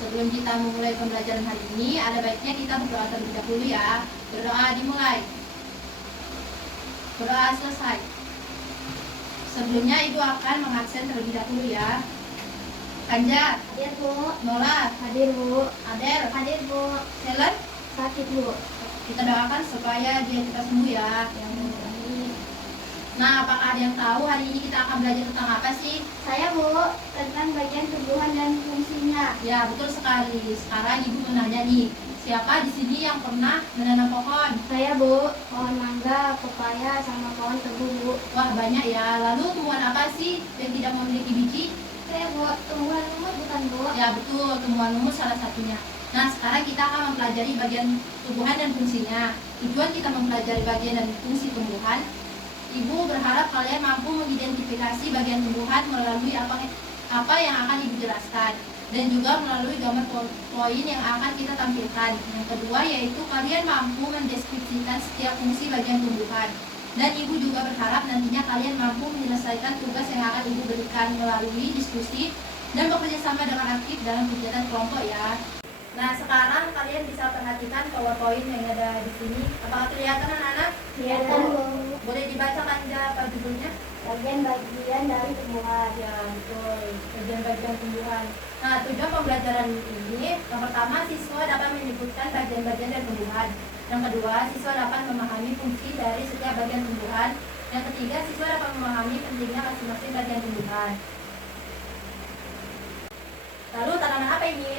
sebelum kita memulai pembelajaran hari ini, ada baiknya kita berdoa terlebih dahulu ya. Berdoa dimulai. Berdoa selesai. Sebelumnya Ibu akan mengabsen terlebih dahulu ya. Kanjar. Hadir Bu. Nola. Hadir Bu. Ader. Hadir Bu. Helen. Sakit Bu. Kita doakan supaya dia cepat sembuh ya. Nah, apakah ada yang tahu hari ini kita akan belajar tentang apa sih? Saya Bu, tentang bagian tumbuhan dan fungsinya. Ya, betul sekali. Sekarang Ibu menanya nih, siapa di sini yang pernah menanam pohon? Saya Bu, pohon mangga, pepaya, sama pohon tebu Bu. Wah, banyak ya. Lalu tumbuhan apa sih yang tidak memiliki biji? Saya Bu, tumbuhan lumut bukan Bu? Ya, betul. Tumbuhan lumut salah satunya. Nah, sekarang kita akan mempelajari bagian tumbuhan dan fungsinya. Tujuan kita mempelajari bagian dan fungsi tumbuhan, Ibu berharap kalian mampu mengidentifikasi bagian tumbuhan melalui apa yang akan Ibu jelaskan, dan juga melalui gambar poin yang akan kita tampilkan. Yang kedua yaitu kalian mampu mendeskripsikan setiap fungsi bagian tumbuhan. Dan Ibu juga berharap nantinya kalian mampu menyelesaikan tugas yang akan Ibu berikan melalui diskusi dan bekerja sama dengan aktif dalam kegiatan kelompok ya. Nah, sekarang kalian bisa perhatikan PowerPoint yang ada di sini. Apakah kelihatan anak-anak? Kelihatan Bu. Boleh dibacakan apa judulnya? Bagian-bagian dari tumbuhan. Ya, betul. Bagian-bagian tumbuhan. Nah, tujuan pembelajaran ini, yang pertama, siswa dapat menyebutkan bagian-bagian dari tumbuhan. Yang kedua, siswa dapat memahami fungsi dari setiap bagian tumbuhan. Yang ketiga, siswa dapat memahami pentingnya masing-masing bagian tumbuhan. Lalu tanaman apa ini?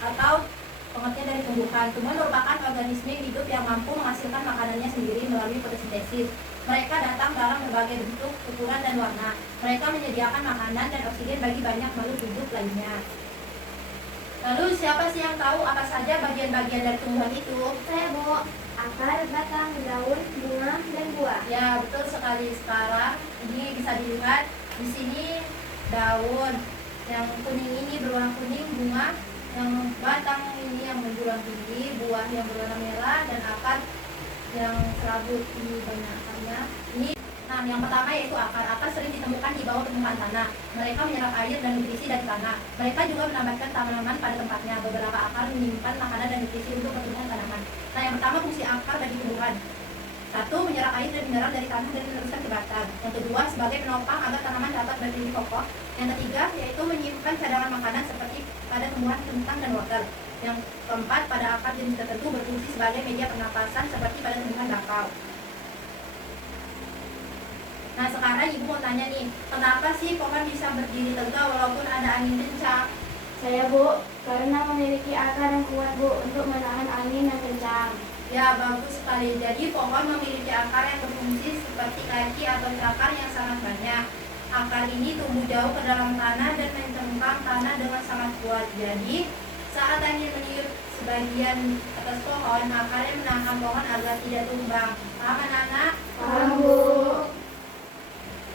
Atau pengertian dari tumbuhan. Tumbuhan merupakan organisme hidup yang mampu menghasilkan makanannya sendiri melalui fotosintesis. Mereka datang dalam berbagai bentuk, ukuran, dan warna. Mereka menyediakan makanan dan oksigen bagi banyak makhluk hidup lainnya. Lalu siapa sih yang tahu apa saja bagian-bagian dari tumbuhan itu? Saya Bu, akar, batang, daun, bunga, dan buah. Ya, betul sekali. Sekarang ini bisa dilihat di sini daun yang kuning ini berwarna kuning, bunga yang batang ini yang berwarna tinggi, buah yang berwarna merah, dan akar yang serabut. Ini banyak akarnya. Nah, yang pertama yaitu akar. Akar sering ditemukan di bawah permukaan tanah. Mereka menyerap air dan nutrisi dari tanah. Mereka juga menambahkan tanaman pada tempatnya. Beberapa akar menyimpan makanan dan nutrisi untuk pertumbuhan tanaman. Nah, yang pertama fungsi akar bagi tumbuhan. Satu, menyerap air dan mineral dari tanah dan meneruskan ke batang. Yang kedua, sebagai penopang agar tanaman dapat berdiri kokoh. Yang ketiga, yaitu menyimpan cadangan makanan seperti pada tumbuhan kentang dan wortel. Yang keempat, pada akar jenis tertentu berfungsi sebagai media pernapasan seperti pada tumbuhan bakau. Nah, sekarang Ibu mau tanya nih, kenapa sih pohon bisa berdiri tegak walaupun ada angin kencang? Saya Bu, karena memiliki akar yang kuat Bu untuk menahan angin yang kencang. Ya, bagus sekali. Jadi pohon memiliki akar yang berfungsi seperti kaki atau cakar yang sangat banyak. Akar ini tumbuh jauh ke dalam tanah dan mencengkam tanah dengan sangat kuat. Jadi, saat angin meniup sebagian atas pohon, akarnya menahan pohon agar tidak tumbang. Paham anak-anak? Paham Bu.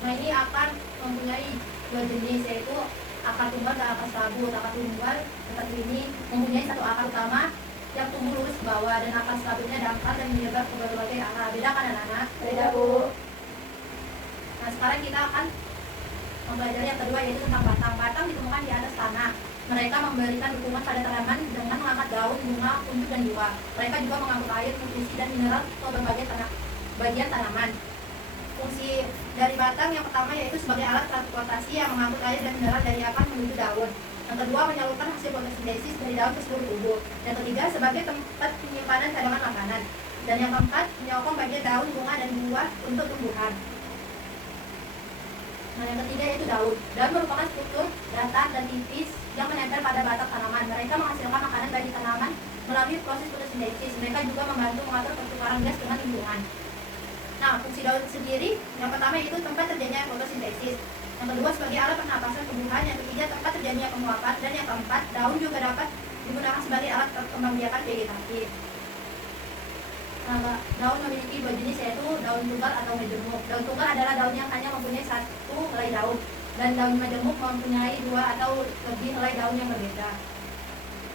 Nah, ini akar mempunyai dua jenis, yaitu akar tunggal dan akar serabut. Akar tunggal seperti ini mempunyai satu akar utama yang tumbuh lurus ke bawah, dan akar serabutnya dangkal dan menyebar ke berbagai arah. Beda kan anak-anak? Beda Bu. Nah, sekarang kita akan mempelajari yang kedua, yaitu tentang batang. Batang ditemukan di atas tanah. Mereka memberikan dukungan pada tanaman dengan mengangkat daun, bunga, kuncup, dan buah. Mereka juga mengangkut air, nutrisi, dan mineral ke berbagai bagian tanaman. Fungsi dari batang yang pertama yaitu sebagai alat transportasi yang mengangkut air dan mineral dari akar menuju daun. Yang kedua, menyalurkan hasil fotosintesis dari daun ke seluruh tubuh. Yang ketiga, sebagai tempat penyimpanan cadangan makanan. Dan yang keempat, menyokong bagian daun, bunga, dan buah untuk tumbuhan. Nah, yang ketiga yaitu daun. Daun merupakan struktur datar dan tipis yang menempel pada batang tanaman. Mereka menghasilkan makanan bagi tanaman melalui proses fotosintesis. Mereka juga membantu mengatur pertukaran gas dengan lingkungan. Nah, fungsi daun sendiri, yang pertama yaitu tempat terjadinya fotosintesis. Yang kedua, sebagai alat pernapasan tumbuhan. Yang ketiga, tempat terjadinya penguapan. Dan yang keempat, daun juga dapat digunakan sebagai alat perkembangbiakan vegetatif. Nah, daun memiliki dua jenis, yaitu daun tunggal atau majemuk. Daun tunggal adalah daun yang hanya mempunyai satu helai daun, dan daun majemuk mempunyai dua atau lebih helai daun yang berbeda.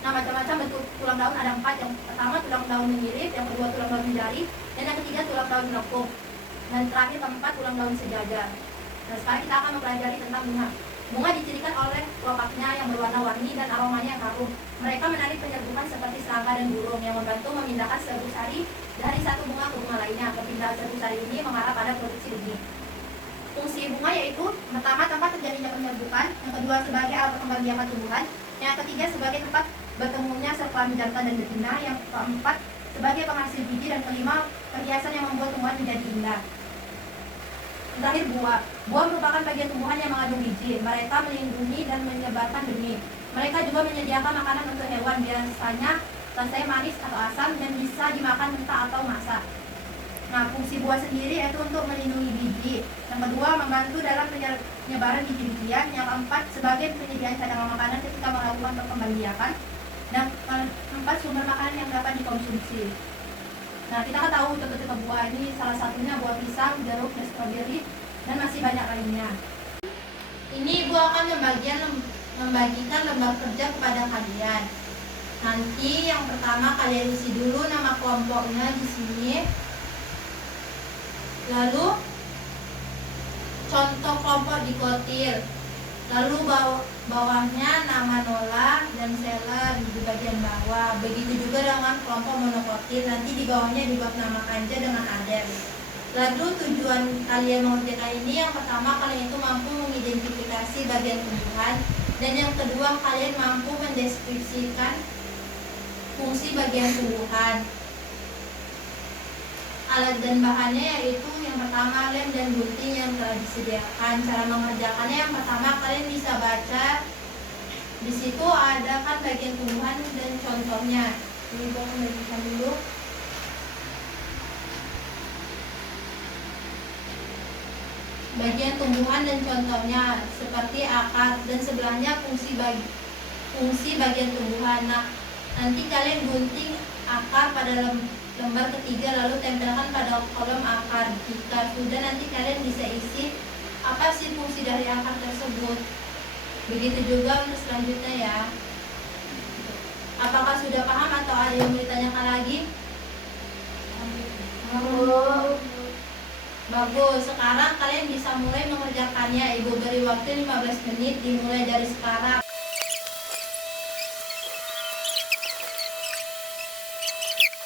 Nah, macam-macam bentuk tulang daun ada 4. Yang pertama tulang daun menyilip, yang kedua tulang daun menjari, dan yang ketiga tulang daun melengkung, dan terakhir keempat tulang daun sejajar. Nah, sekarang kita akan mempelajari tentang bunga. Bunga dicirikan oleh kelopaknya yang berwarna-warni dan aromanya yang harum. Mereka menarik penyerbukan seperti serangga dan burung yang membantu memindahkan serbuk sari dari satu bunga ke bunga lainnya. Perpindahan serbuk sari ini mengarah pada produksi benih. Fungsi bunga yaitu pertama tempat terjadinya penyerbukan, yang kedua sebagai alat pembangkitan tumbuhan, yang ketiga sebagai tempat bertemunya serpam jantan dan betina, yang keempat sebagai penghasil biji, dan kelima perhiasan yang membuat tumbuhan menjadi indah. Terakhir buah. Buah merupakan bagian tumbuhan yang mengandung biji. Mereka melindungi dan menyebarkan benih. Mereka juga menyediakan makanan untuk hewan, biasanya rasanya manis atau asam dan bisa dimakan mentah atau masak. Nah, fungsi buah sendiri yaitu untuk melindungi biji. Yang kedua, membantu dalam penyebaran biji-bijian. Yang keempat, sebagai penyediaan cadangan makanan ketika melakukan perkembangbiakan. Dan keempat, sumber makanan yang dapat dikonsumsi. Nah, kita kan tahu contoh-contoh buah ini, salah satunya buah pisang, jeruk, dan stroberi, dan masih banyak lainnya. Ini Ibu akan membagikan lembar kerja kepada kalian. Nanti yang pertama kalian isi dulu nama kelompoknya di sini. Lalu contoh kelompok dikotil. Lalu bawahnya nama Nola dan Seller di bagian bawah. Begitu juga dengan kelompok monokotil. Nanti di bawahnya dinamakan aja dengan Adem. Lalu tujuan kalian mengerjakan ini, yang pertama kalian itu mampu mengidentifikasi bagian tumbuhan, dan yang kedua kalian mampu mendeskripsikan fungsi bagian tumbuhan. Alat dan bahannya yaitu yang pertama lem dan gunting yang telah disediakan. Cara mengerjakannya, yang pertama kalian bisa baca di situ ada kan bagian tumbuhan dan contohnya. Ini Ibu bagikan dulu. Bagian tumbuhan dan contohnya seperti akar, dan sebelahnya fungsi bagian tumbuhan. Nah, nanti kalian gunting akar pada lembar ketiga, lalu tempelkan pada kolom akar. Jika sudah, nanti kalian bisa isi apa sih fungsi dari akar tersebut. Begitu juga untuk selanjutnya ya. Apakah sudah paham atau ada yang mau ditanyakan lagi? Bagus, sekarang kalian bisa mulai mengerjakannya. Ibu beri waktu 15 menit dimulai dari sekarang.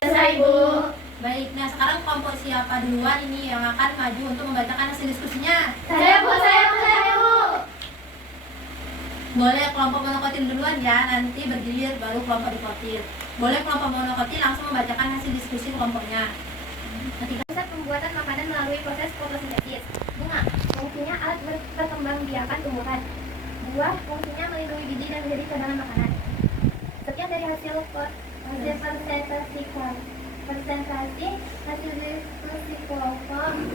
Selesai, Bu. Baik, nah sekarang kelompok siapa duluan ini yang akan maju untuk membacakan hasil diskusinya? Saya, Bu. Boleh kelompok monokotil duluan ya, nanti bergilir baru kelompok dikotil. Boleh kelompok monokotil langsung membacakan hasil diskusi kelompoknya. Proses pembuatan makanan melalui proses fotosintesis. Bunga, fungsinya alat berkembangbiakan tumbuhan. Buah, fungsinya melindungi biji dan menjadi cadangan makanan. Sekian dari hasil presentasi hasil diskusi kelompok kami.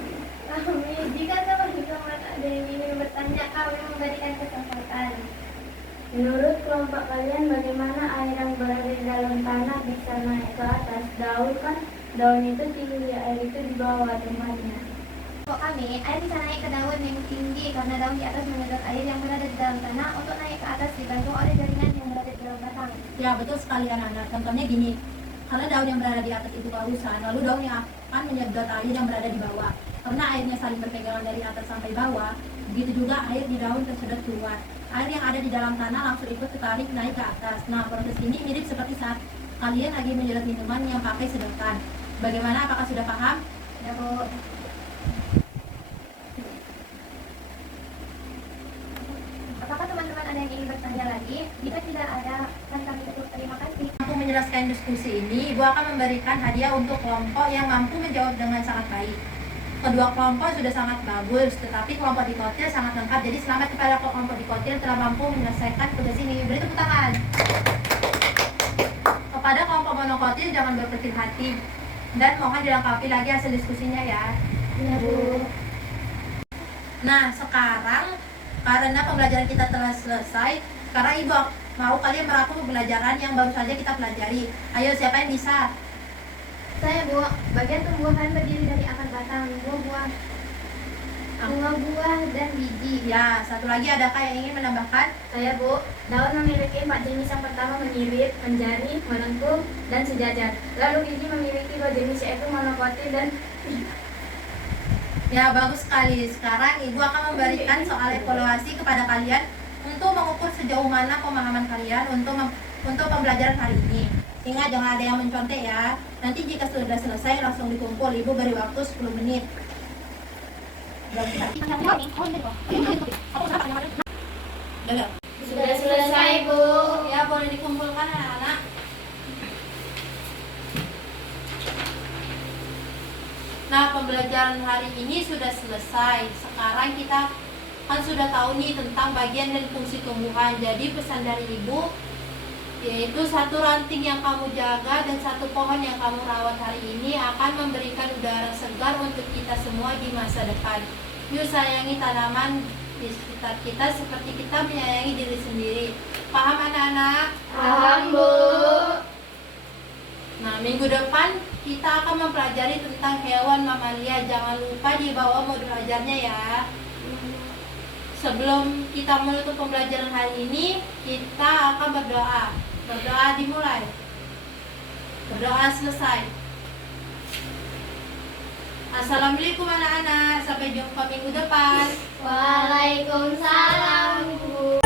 Jika teman-teman ada yang ingin bertanya, kami memberikan kesempatan. Menurut kelompok kalian, bagaimana air yang berada di dalam tanah bisa naik ke atas? Daun itu tinggi, air itu di bawah tempatnya. Untuk kami, air bisa naik ke daun yang tinggi karena daun di atas menyedot air yang berada di dalam tanah untuk naik ke atas dibantu oleh jaringan yang berada di dalam batang. Ya betul sekali anak-anak. Contohnya gini, karena daun yang berada di atas itu kehausan, lalu daun yang akan menyedot air yang berada di bawah. Karena airnya saling berpegangan dari atas sampai bawah, begitu juga air di daun tersedot keluar. Air yang ada di dalam tanah langsung ikut tertarik naik ke atas. Nah, proses ini mirip seperti saat kalian lagi menyedot minuman yang pakai sedotan. Bagaimana? Apakah sudah paham? Ya, Bu. Apakah teman-teman ada yang ingin bertanya lagi? Jika tidak ada, kan kami tutup. Terima kasih. Untuk menjelaskan diskusi ini, Ibu akan memberikan hadiah untuk kelompok yang mampu menjawab dengan sangat baik. Kedua kelompok sudah sangat bagus, tetapi kelompok dikotil sangat lengkap. Jadi selamat kepada kelompok dikotil telah mampu menyelesaikan tugas ini. Beri tepuk tangan. Kepada kelompok monokotil jangan berkecil hati dan mohon dilengkapi lagi hasil diskusinya ya. Iya, Bu. Nah, sekarang karena pembelajaran kita telah selesai, sekarang Ibu mau kalian merangkum pembelajaran yang baru saja kita pelajari. Ayo, siapa yang bisa? Saya, Bu. Bagian tumbuhan berdiri dari akar batang, buah-buah, dan biji. Ya, satu lagi adakah yang ingin menambahkan? Saya, Bu. Daun memiliki 4 jenis. Yang pertama menyirit, menjari, melengkung, dan sejajar. Lalu biji memiliki 2 jenis, yaitu monokotil dan Ya, bagus sekali. Sekarang Ibu akan memberikan soal evaluasi kepada kalian untuk mengukur sejauh mana pemahaman kalian untuk pembelajaran hari ini. Ingat, jangan ada yang mencontek ya. Nanti jika sudah selesai langsung dikumpul. Ibu beri waktu 10 menit. Sudah selesai, Bu. Ya, boleh dikumpulkan anak-anak. Nah, pembelajaran hari ini sudah selesai. Sekarang kita kan sudah tahu nih tentang bagian dan fungsi tumbuhan. Jadi pesan dari ibu yaitu satu ranting yang kamu jaga dan satu pohon yang kamu rawat hari ini akan memberikan udara segar untuk kita semua di masa depan. Yuk sayangi tanaman di sekitar kita seperti kita menyayangi diri sendiri. Paham anak-anak? Paham, Bu. Nah, minggu depan kita akan mempelajari tentang hewan mamalia. Jangan lupa dibawa modul ajarnya ya. Sebelum kita menutup pembelajaran hari ini, kita akan berdoa. Berdoa dimulai. Berdoa selesai. Assalamualaikum anak-anak. Sampai jumpa minggu depan. Waalaikumsalam, Bu.